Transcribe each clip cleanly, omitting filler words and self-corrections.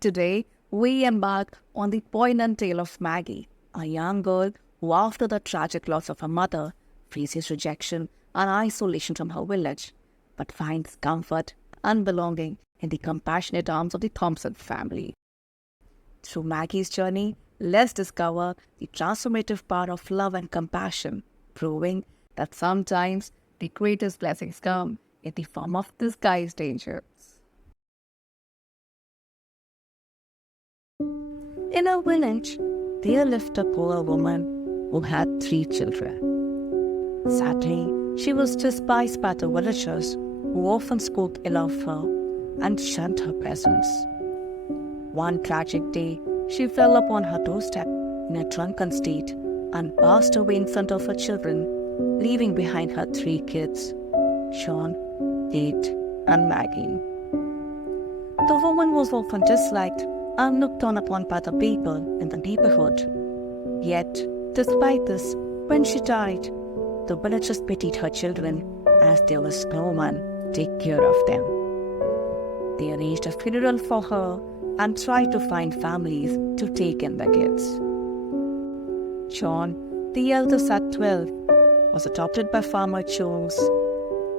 Today, we embark on the poignant tale of Maggie, a young girl who, after the tragic loss of her mother, faces rejection and isolation from her village, but finds comfort and belonging in the compassionate arms of the Thompson family. Through Maggie's journey, let's discover the transformative power of love and compassion, proving that sometimes the greatest blessings come in the form of disguised dangers. In a village, there lived a poor woman who had 3 children. Sadly, she was despised by the villagers who often spoke ill of her and shunned her presence. One tragic day, she fell upon her doorstep in a drunken state and passed away in front of her children, leaving behind her 3 kids, Sean, Kate, and Maggie. The woman was often disliked and looked down upon by the people in the neighborhood. Yet, despite this, when she died, the villagers pitied her children as there was no one to take care of them. They arranged a funeral for her and tried to find families to take in the kids. John, the eldest at 12, was adopted by Farmer Jones.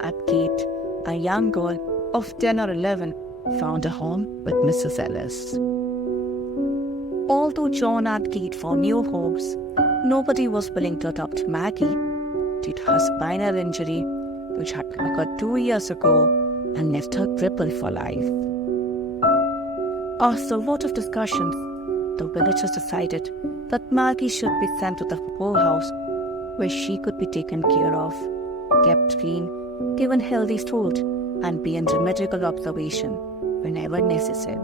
At Kate, a young girl of 10 or 11, found a home with Mrs. Ellis. Although John and Kate found new homes, nobody was willing to adopt Maggie due to her spinal injury, which had occurred 2 years ago and left her crippled for life. After a lot of discussions, the villagers decided that Maggie should be sent to the poorhouse where she could be taken care of, kept clean, given healthy food, and be under medical observation whenever necessary.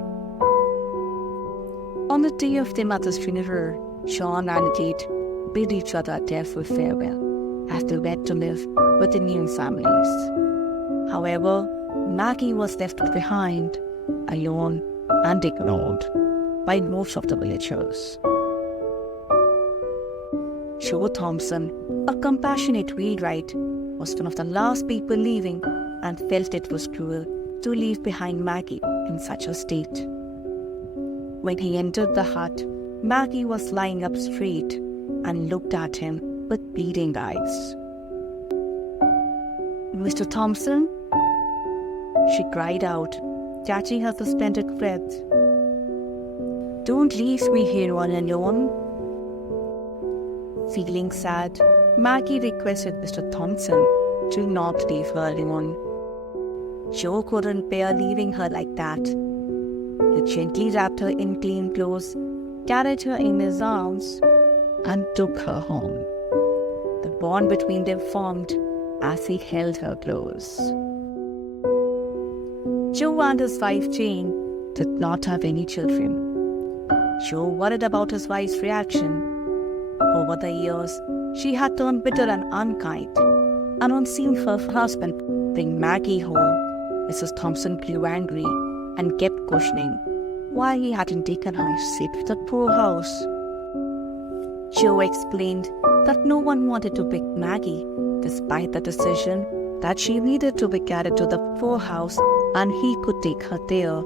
On the day of their mother's funeral, Sean and Kate bid each other a tearful farewell as they went to live with the new families. However, Maggie was left behind, alone and ignored by most of the villagers. Joe Thompson, a compassionate wheelwright, was one of the last people leaving and felt it was cruel to leave behind Maggie in such a state. When he entered the hut, Maggie was lying up straight and looked at him with pleading eyes. "Mr. Thompson?" she cried out, catching her suspended breath. "Don't leave me here all alone." Feeling sad, Maggie requested Mr. Thompson to not leave her alone. Joe couldn't bear leaving her like that. He gently wrapped her in clean clothes, carried her in his arms, and took her home. The bond between them formed as he held her close. Joe and his wife Jane did not have any children. Joe worried about his wife's reaction. Over the years, she had turned bitter and unkind, and on seeing her husband bring Maggie home, Mrs. Thompson grew angry and kept questioning why he hadn't taken her straight to the poorhouse. Joe explained that no one wanted to pick Maggie, despite the decision that she needed to be carried to the poorhouse and he could take her there,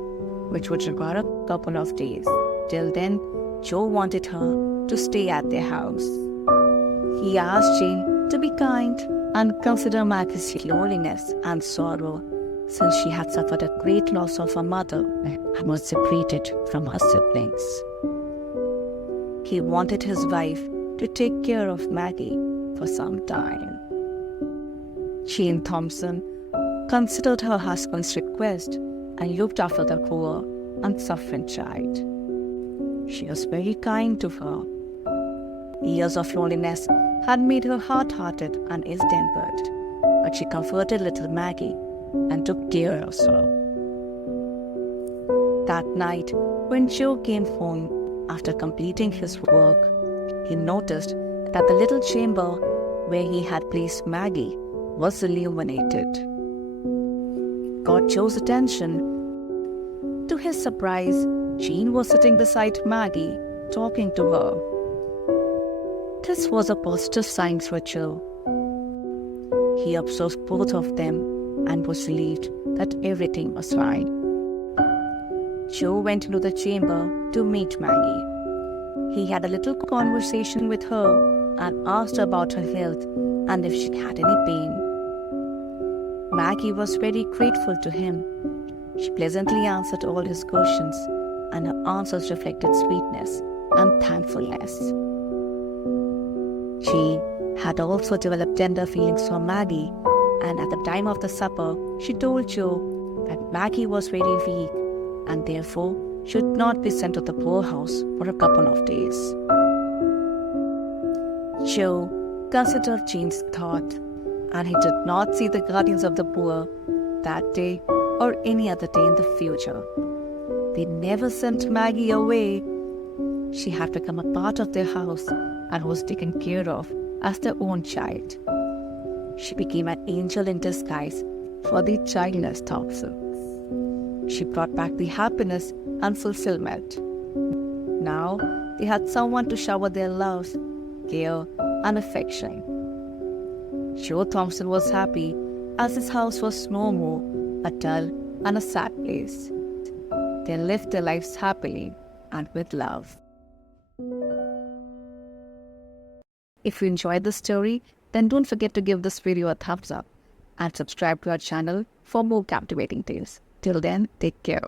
which would require a couple of days. Till then, Joe wanted her to stay at their house. He asked Jane to be kind and consider Maggie's loneliness and sorrow, since she had suffered a great loss of her mother and was separated from her siblings. He wanted his wife to take care of Maggie for some time. Jane Thompson considered her husband's request and looked after the poor and suffering child. She was very kind to her. Years of loneliness had made her hard-hearted and ill-tempered, but she comforted little Maggie and took care of her. That night, when Joe came home after completing his work, he noticed that the little chamber where he had placed Maggie was illuminated. Got Joe's attention. To his surprise, Jean was sitting beside Maggie, talking to her. This was a positive sign for Joe. He observed both of them and was relieved that everything was fine. Joe went into the chamber to meet Maggie. He had a little conversation with her and asked her about her health and if she had any pain. Maggie was very grateful to him. She pleasantly answered all his questions, and her answers reflected sweetness and thankfulness. She had also developed tender feelings for Maggie, and at the time of the supper, she told Joe that Maggie was very weak and therefore should not be sent to the poorhouse for a couple of days. Joe considered Jane's thought, and he did not see the guardians of the poor that day or any other day in the future. They never sent Maggie away. She had become a part of their house and was taken care of as their own child. She became an angel in disguise for the childless Thompsons. She brought back the happiness and fulfillment. Now they had someone to shower their love, care, and affection. Joe Thompson was happy as his house was no more a dull and a sad place. They lived their lives happily and with love. If you enjoyed this story, then don't forget to give this video a thumbs up and subscribe to our channel for more captivating tales. Till then, take care.